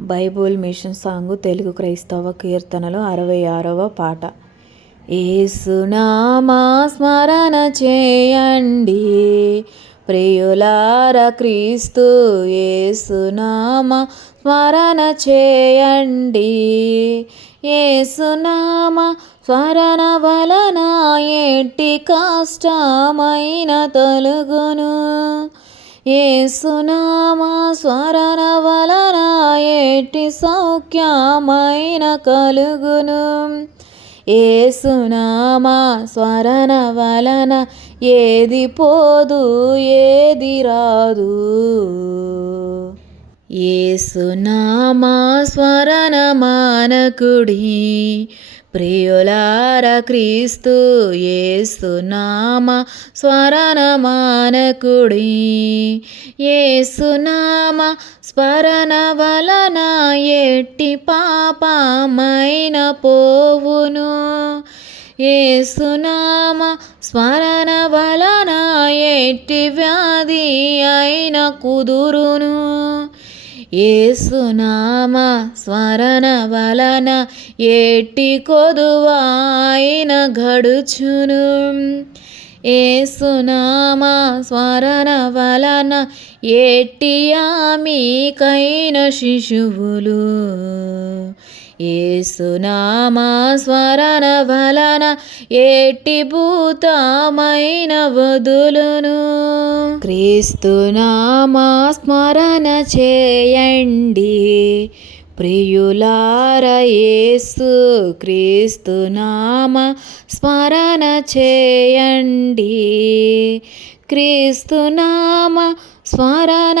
Bible machine song Telugu క్రైస్తవ కీర్తనలు అరవై ఆరవ పాట. ఏసునామా స్మరణ చేయండి. ప్రియులార క్రీస్తు ఏసునామా స్మరణ చేయండి. ఏసునామా స్మరణ వలన ఎట్టి కష్టమైన తొలుగును. ఏసునామా స్మరణ వలన ఎట్టి సౌఖ్యమైన కలుగును. ఏసునామా స్వరణ వలన ఏది పోదు ఏది రాదు. ఏసునామా స్వరణ మానకుడి ప్రియులార క్రీస్తు ఏసునామ స్మరణ మానకుడి ఏసునామ స్మరణ వలన ఎట్టి పాపమైన పోవును. ఏసునామ స్మరణ వలన ఎట్టి వ్యాధి అయిన కుదురును. ఏసునామ స్మరణ వలన ఎట్టి కొదువాయిన గడుచును. ఏసునామ స్మరణ వలన ఎట్టి ఆమెకైన శిశువులు. ఏసునామా స్మరణ వలన ఎట్టి భూతమైన వదులును. క్రీస్తునామా స్మరణ చేయండి. ప్రియులారయేసు క్రీస్తునామ స్మరణ చేయండి. క్రీస్తునామ స్మరణ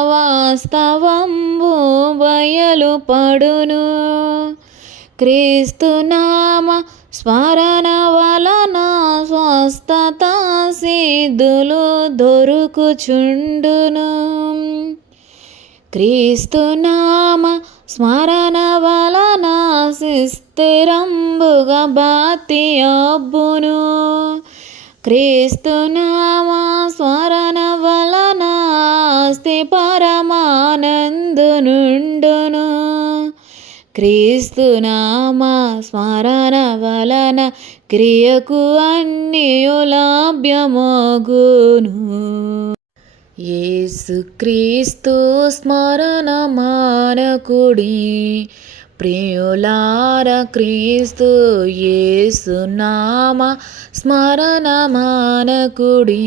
వాస్తవంబు బయలు పడును. క్రీస్తునామ స్మరణ వలన స్వస్థత సిద్ధులు దొరుకుచుండును. క్రీస్తునామ స్మరణ వలన స్థిరంబుగా బాతి అబ్బును. క్రీస్తునామా స్మరణ వలనాస్తి పరమానందునుండును. క్రీస్తునామా స్మరణ వలన క్రియకు అన్నియులాభ్యమగును యేసుక్రీస్తు స్మరణ మానకుడి ప్రియులార క్రీస్తు ఏసునామ స్మరణ మానకుడి.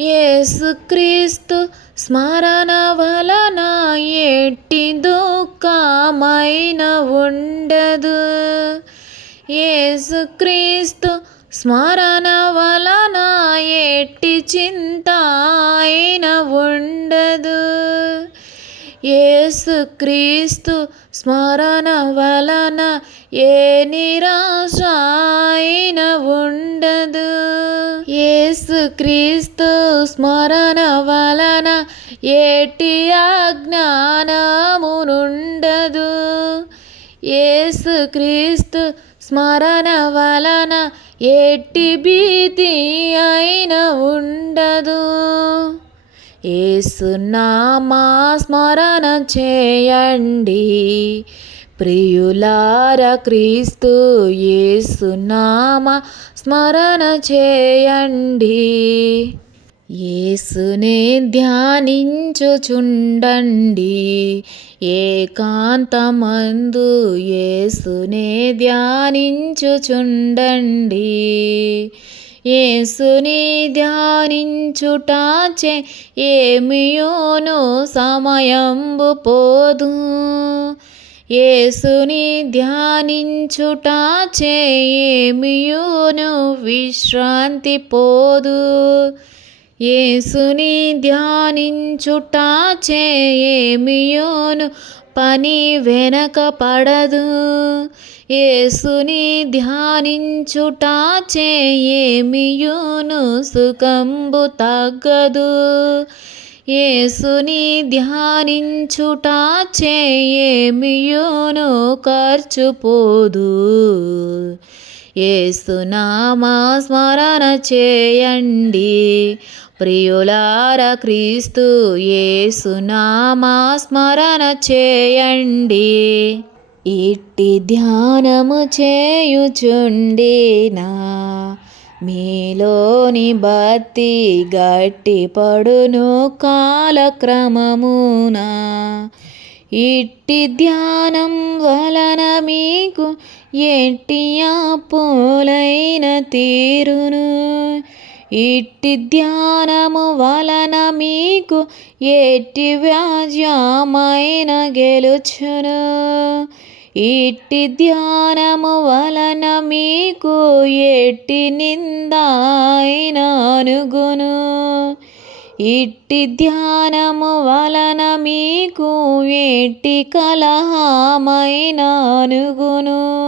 ఏసుక్రీస్తు స్మరణ వలన ఎట్టి దుఃఖమైన ఉండదు. ఏసుక్రీస్తు స్మరణ వలన ఎట్టి చింత అయిన ఉండదు. యేసుక్రీస్తు స్మరణ వలన ఏ నిరాశ అయిన ఉండదు యేసుక్రీస్తు స్మరణ వలన ఎట్టి అజ్ఞానమునుండదు. యేసుక్రీస్తు స్మరణ వలన ఏటి భీతి అయిన ఉండదు. ఏసునామా స్మరణ చేయండి. ప్రియులార క్రీస్తు ఏసునామా స్మరణ చేయండి. యేసునే ధ్యానించుచుండండి. ఏకాంతమందు ఏసునే ధ్యానించుచుండండి. ఏసుని ధ్యానించుటాచే ఏమియోను సమయంబు పోదు. ఏసుని ధ్యానించుటాచే ఏమియోను విశ్రాంతి పోదు. ఏసుని ధ్యానించుటాచే ఏమియోను పని వెనక పడదు. ఏసుని ధ్యానించుటాచే ఏమియును సుఖంబు తగ్గదు. ఏసుని ధ్యానించుటాచే ఏమియును ఖర్చుపోదు ఏసునామా స్మరణ చేయండి. ప్రియులార క్రీస్తు యేసునామా స్మరణ చేయండి. ఇట్టి ధ్యానము చేయుచుండినా? మీలోని భక్తి గట్టి పడును కాలక్రమమునా? ఇట్టి ధ్యానం వలన మీకు ఎట్టి అప్పులైన తీరును? ఇట్టి ధ్యానము వలన మీకు ఎట్టి వ్యాజ్యమైన గెలుచును? ఇట్టి ధ్యానము వలన మీకు ఎట్టి నిందాయిన అనుగును? ఇట్టి ధ్యానము వలన మీకు ఎట్టి కలహమైన అనుగును?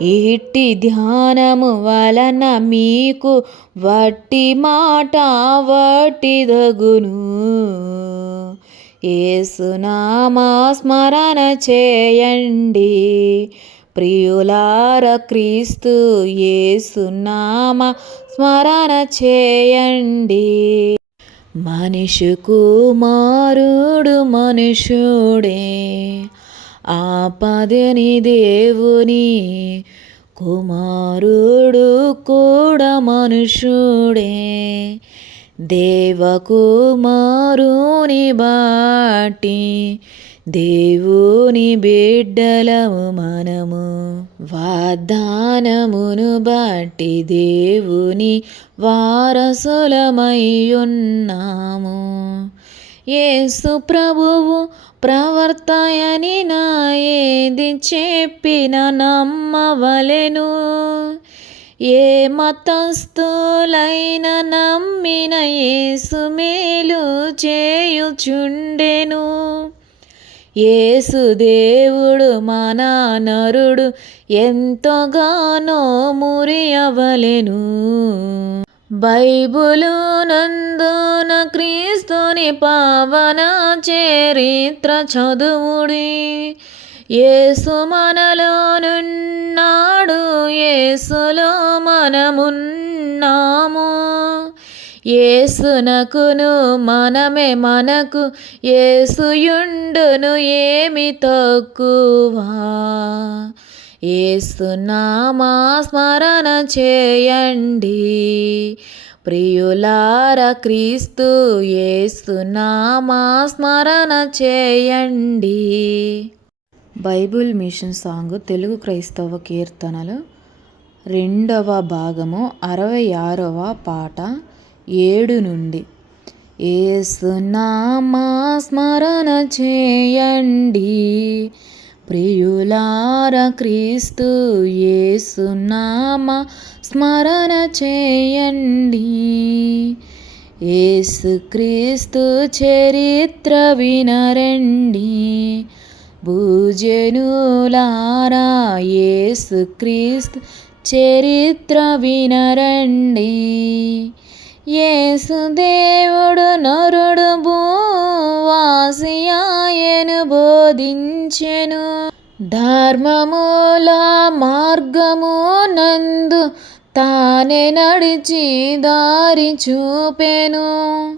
ఇట్టి ధ్యానము వలన మీకు వట్టి మాట వట్టిదగును ఏసునామా స్మరణ చేయండి. ప్రియులార క్రీస్తు ఏసునామా స్మరణ చేయండి. మనిషి కుమారుడు మనుషుడే. ఆపదని దేవుని కుమారుడు కూడా మనుషుడే. దేవకుమారుని బాటి దేవుని బిడ్డలము మనము. వాగ్దానమును బట్టి దేవుని వారసులమై ఉన్నాము. యేసు ప్రభువు ప్రవర్తయని నా ఏది చెప్పిన నమ్మవలెను. ఏ మతస్థులైన నమ్మిన యేసు మేలు చేయుచుండెను. యేసు దేవుడు మన నరుడు ఎంతగానో మురియవలెను. బైబులు నందున క్రీస్తుని పావన చరిత్ర చదువుడి. యేసు మనలోనున్నాడు ఏసులో మనమున్నాము. ఏసునకును మనమే మనకు ఏసుయుండును ఏమి తక్కువా. ఏస్తున్నామా స్మరణ చేయండి. ప్రియులార క్రీస్తు ఏస్తున్నామా స్మరణ చేయండి. బైబుల్ మిషన్ సాంగ్ తెలుగు క్రైస్తవ కీర్తనలు రెండవ భాగము అరవై ఆరవ పాట ఏడు నుండి. ఏసునామా స్మరణ చేయండి. ప్రియులార క్రీస్తు ఏసునామా స్మరణ చేయండి. ఏసు క్రీస్తు చరిత్ర వినరండి. భూజనులారా ఏసుక్రీస్తు చరిత్ర వినరండి. యేసు దేవుడు నరుడు భూవాసియాయను బోధించెను. ధర్మముల మార్గము నందు తానే నడిచి దారి చూపెను.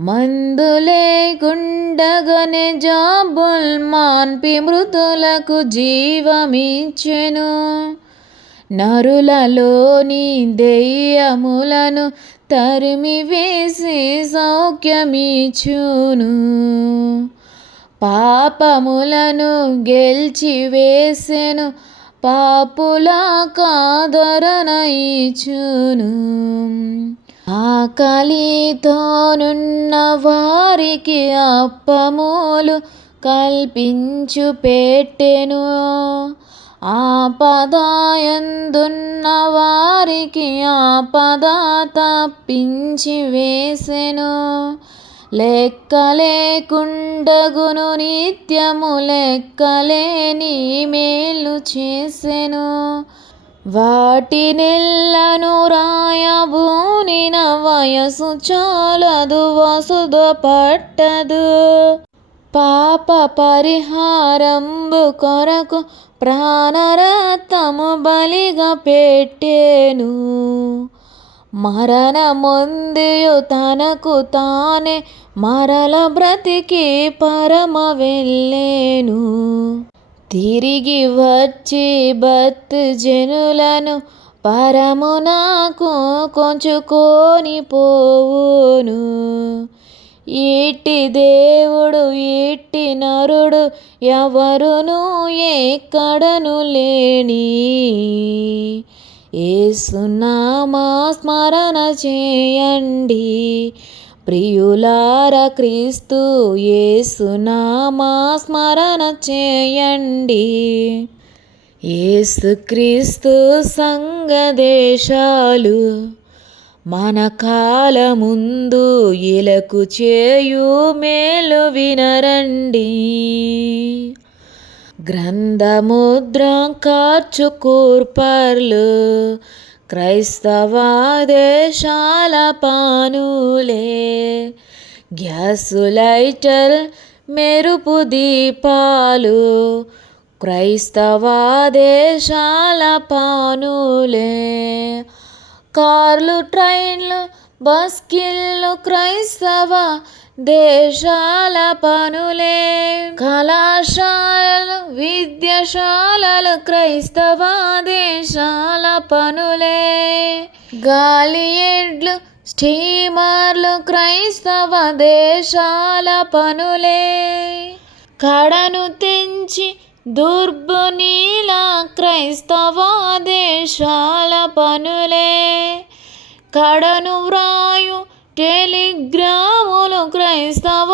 మందు లేకుండగనే జాబుల్ మాన్పి మృతులకు జీవమిచ్చెను. నరులలోని దెయ్యములను తరిమి వేసి సౌఖ్యమిచ్చును. పాపములను గెలిచి వేసెను పాపుల కాదరణ ఆకలితో నున్న వారికి అప్పములు కల్పించు పెట్టెను. ఆపదాయందున్న వారికి ఆపద తప్పించి వేసెను. లెక్కలేకుండగును నిత్యము లెక్కలేని మేలు చేసెను. వాటినెల్లను రాయబూనిన వయసు చాలదు వసుద పట్టదు పాప పరిహారంబు కొరకు ప్రాణరత్నము బలిగా పెట్టేను. మరణమొందియు తనకు తానే మరల బ్రతికి పరమ వెళ్ళేను. తిరిగి వచ్చి బత్ జనులను పరమునకు కొంచుకొని పోవును. ఇట్టి దేవుడు ఇట్టి నరుడు ఎవరును ఎక్కడను లేని ఏసునామా స్మరణ చేయండి. ప్రియులార క్రీస్తు ఏసునామా స్మరణ చేయండి. ఏసుక్రీస్తు సంగదేశాలు మన కాలముందు ఇలకు చేయు మేలు వినరండి. గ్రంథముద్రం కార్చు కూర్పర్లు క్రైస్తవ దేశాల పానులే. గ్యాసు లైటర్ మెరుపు దీపాలు క్రైస్తవ దేశాల పానులే. కార్లు ట్రైన్లు బస్కిళ్ళు క్రైస్తవ దేశాల పనులే. కళాశాలలు విద్యశాలలు క్రైస్తవ దేశాల పనులే. గాలి ఎడ్లు స్టీమర్లు క్రైస్తవ దేశాల పనులే. కడను తెంచి దుర్బునీల క్రైస్తవ దేశాల పనులే. కడను వ్రాయు టెలిగ్రాములు క్రైస్తవ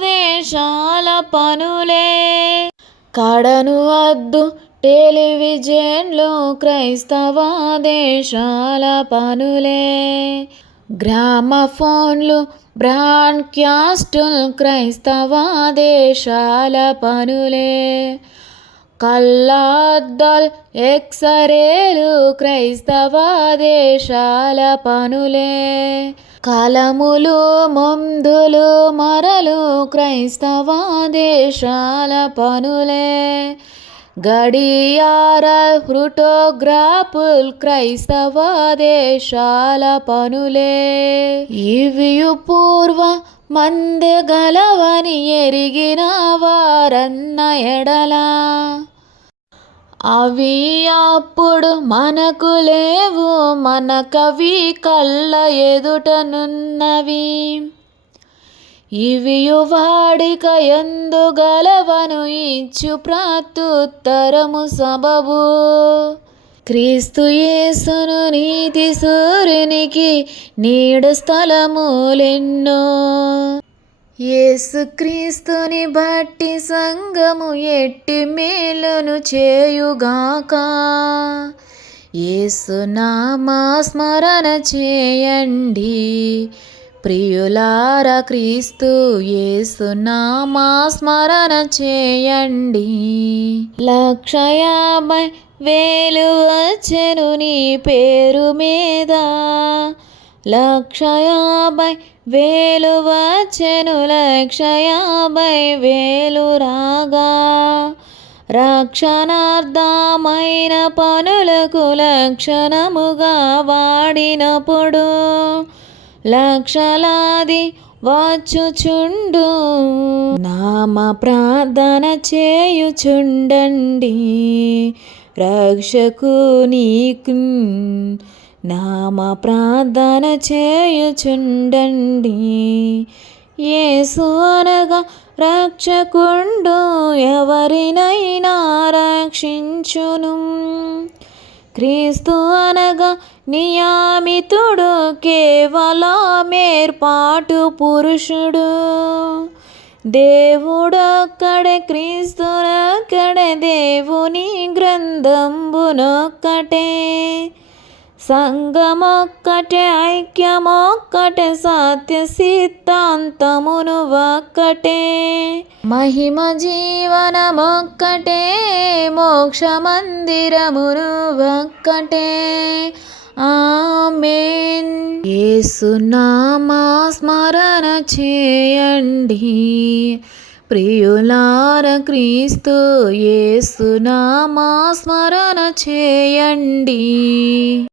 దేశాల పనులే. కడను వద్దు టెలివిజన్లు క్రైస్తవ దేశాల పనులే. గ్రామ ఫోన్లు బ్రాడ్కాస్టులు క్రైస్తవ దేశాల పనులే. కళ్ళద్దాల్ ఎక్సరేలు క్రైస్తవ దేశాల పనులే. కలములు మందులు మరలు క్రైస్తవ దేశాల పనులే. గడియార ఫోటోగ్రాఫుల్ క్రైస్తవ దేశాల పనులే. ఇవి పూర్వ మందె గలవని ఎరిగిన వారన్న ఎడలా. అవి అప్పుడు మనకు లేవు మన కవి కళ్ళ ఎదుటనున్నవి ఇవియు వాడిక ఎందు గలవను ఇచ్చు ప్రత్యుత్తరము సబబు. క్రీస్తు యేసును నీతి సూర్యునికి నీడ స్థలములెన్నో. యేసుక్రీస్తుని బట్టి సంగము ఎట్టి మేలును చేయుగాక. యేసునామా స్మరణ చేయండి. ప్రియులార క్రీస్తు యేసునామా స్మరణ చేయండి. లక్ష యాభై వేలు వచ్చెను నీ పేరు మీద లక్ష యాభై వేలు వచ్చెను లక్ష యాభై వేలు రాగా. రక్షణార్థమైన పనులకు లక్షణముగా వాడినప్పుడు లక్షలాది వచ్చుచుండు. నామ ప్రార్థన చేయుచుండండి. రక్షకు నీకు నామ ప్రార్థన చేయుచుండండి. ఏసు అనగా రక్షకుండు ఎవరినైనా రక్షించును. క్రీస్తు అనగా నియామితుడు కేవలమేర్పాటు పురుషుడు. దేవుడొక్కడే క్రీస్తునొక్కడే దేవుని గ్రంథంబునొక్కటే. సంగమొక్కటే ఐక్యమొక్కటే సత్య సిద్ధాంతమును ఒక్కటే. మహిమ జీవనమొక్కటే మోక్ష మందిరమును ఒక్కటే. ఆమెన్. ఏసునామా స్మరణ చేయండి. ప్రియులార క్రీస్తు ఏసునామా స్మరణ చేయండి.